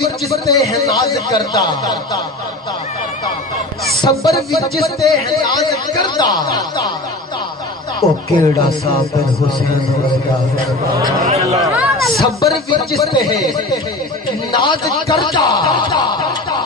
وچ تے ہے ناز کردا صبر وچ تے ہے ناز کردا او کیڑا صابر حسین ورگا صبر وچ تے ہے ناز کردا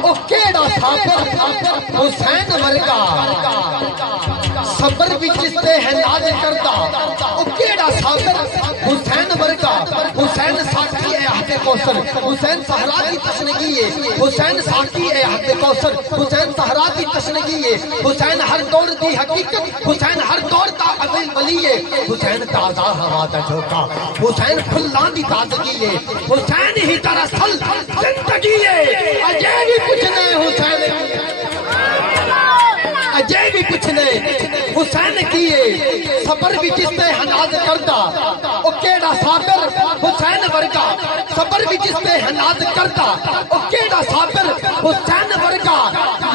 او کیڑا صابر حسین ورگا صبر وچ تے ہے ناز کردا او کیڑا صابر حسین ورگا حسین ساقی اے عہد کوثر حسین صحرا کی تشنگی ہے حسین ساقی اے عہد کوثر حسین صحرا کی تشنگی ہے حسین ہر دور دی حقیقت حسین ہر دور دا عظیم ولی ہے حسین تازہ ہوا دا جھونکا حسین پھلاں دی تازگی ہے حسین ہی دراصل زندگی ہے اجے بھی کچھ نہیں حسین اجے بھی کچھ نہیں حسین کیے صبر بھی جس نے حناز کردا او کیڑا صابر حسین ورگا صبر بھی جس نے حناز کردا او کیڑا صابر حسین ورگا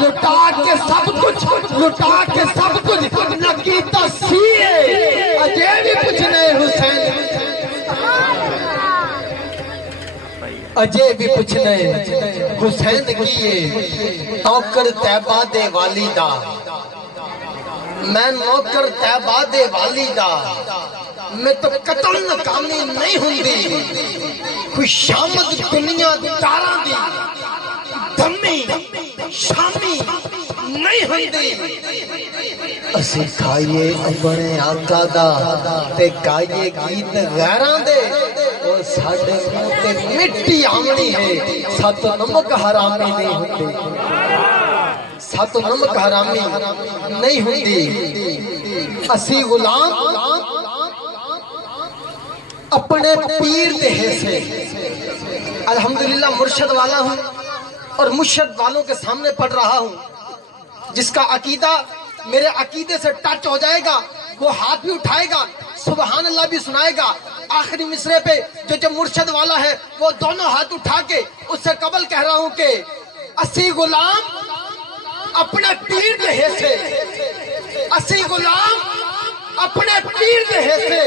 لٹا کے سب کچھ نہ کیتا سیے اجے بھی کچھ نہیں حسین اجے بھی کچھ نہیں حسین کیے نوکر طیبہ دے والی دا میں نوکر طیبہ دے والی دا میں تو قتل ناکامی نہیں ہوندی کوئی شامت دنیا داراں دی دمی شامی نہیں ہوندی اسی کھائیے اپنے آقا دا تے گائیے گیت غیراں دے اور ساڑھے منہ تے مٹی آمنی ہے ساتھ نمک حرامی نہیں ہوندی ساتھ نمک حرامی نہیں ہوندی اسی غلام اپنے پیر دہے سے الحمدللہ مرشد والا ہوں اور مرشد والوں کے سامنے پڑھ رہا ہوں جس کا عقیدہ میرے عقیدے سے ٹچ ہو جائے گا وہ ہاتھ بھی اٹھائے گا سبحان اللہ بھی سنائے گا آخری مصرے پہ جو مرشد والا ہے وہ دونوں ہاتھ اٹھا کے اس سے قبل کہہ رہا ہوں کہ اسی غلام اپنے پیر دہے سے اسی غلام اپنے پیر دہے سے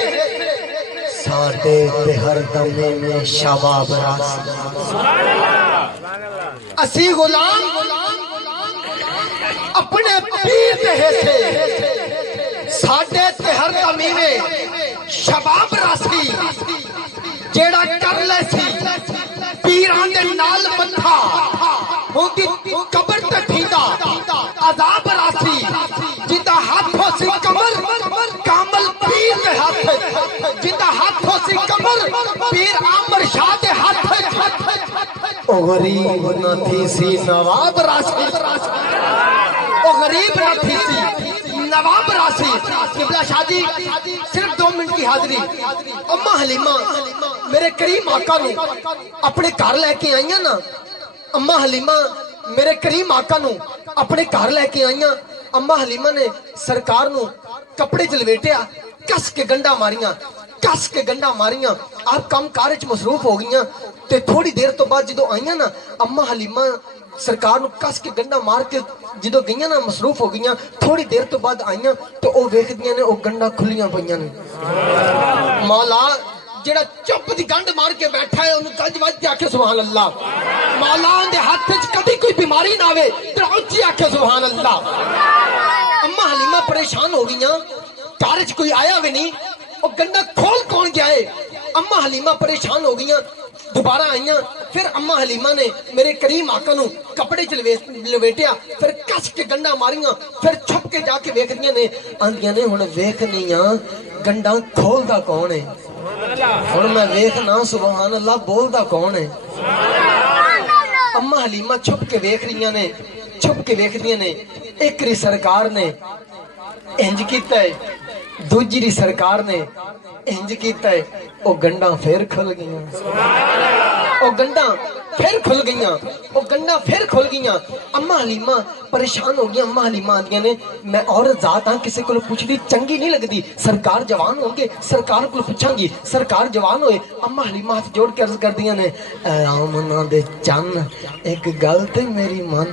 ساڑھے تے ہر دمے میں شباب راسی اسی غلام اپنے پیر دہے سے ساڑھے تے ہر دمے میں شباب راسی جیڑا کر لے سی پیران دے نال بندھا ہوندی قبر تے ٹھیندا عذاب راسی جیتا ہاتھوں سی کمر کامل پیر دے ہاتھ جیتا ہاتھوں سی کمر پیر عامر شاہ دے ہاتھ او غریب نہ تھی سی نواب راسی او غریب نہ تھی سی نواب راسی قبلہ شادی صرف 2 منٹ کی حاضری اماں حلیمہ میرے کریم آقا نو اپنے گھر لے کے آئیاں نا اماں حلیمہ میرے کریم آقا نو اپنے گھر لے کے آئیاں اماں حلیمہ نے سرکار نو کپڑے جلویٹیا کس کے گنڈا ماریاں آپ کام کارج مصروف ہو گئیاں تے تھوڑی دیر تو بعد جدو آئیاں نا اماں حلیمہ سرکار نو کس کے گنڈا مار کے جدو گئیاں نا مصروف ہو گئیاں تھوڑی دیر تو بعد آئیاں تو او ویکھ دیاں نے او گنڈا کھلیاں پئیاں نے مولا جڑا چپ دی گنڈ مار کے بیٹھا ہے انہوں گج وج کے آکھے سبحان اللہ مولا دے ہاتھ وچ کبھی کوئی بیماری نہ آوے تے اونچی آکھے سبحان اللہ اماں حلیمہ پریشان ہو گئیاں کارج کوئی آیا بھی نہیں او گنڈا کھول کون گیا ہے اماں حلیمہ پریشان ہو گئیاں دوبارہ آئیاں پھر اماں حلیمہ نے میرے کریم آقا نو کپڑے لویٹیا پھر کس کے گنڈا ماریاں پھر چھپ کے جا کے ویکھ دیاں نے آندیاں نے ہن ویکھنیاں گنڈا کھولدا کون ہے ہن میں ویکھنا سبحان اللہ بولدا کون ہے اماں حلیمہ چھپ کے ویکھ رہیاں نے چھپ کے ویکھ دیاں نے ایک ری سرکار نے انج کیتا ہے دوجی ری سرکار نے انج کیتا ہے او گنڈا پھر کھل گئیاں او گنڈا پھر کھل گئیاں اماں حلیمہ پریشان ہو گیا اماں حلیمہ آندیاں نے میں عورت ذات ہاں کسی کو پوچھ دی چنگی نہیں لگدی سرکار جوان ہوں گے سرکار کو پوچھاں گی سرکار جوان ہوئے اماں حلیمہ ہاتھ جوڑ کے عرض کر دیاں نے اے آمنہ دے چن ایک گل تے میری من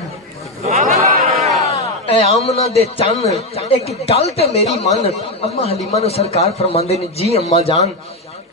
اے آمنہ دے چن ایک گل تے میری من اماں حلیمہ نے سرکار فرماندے نے جی اماں جان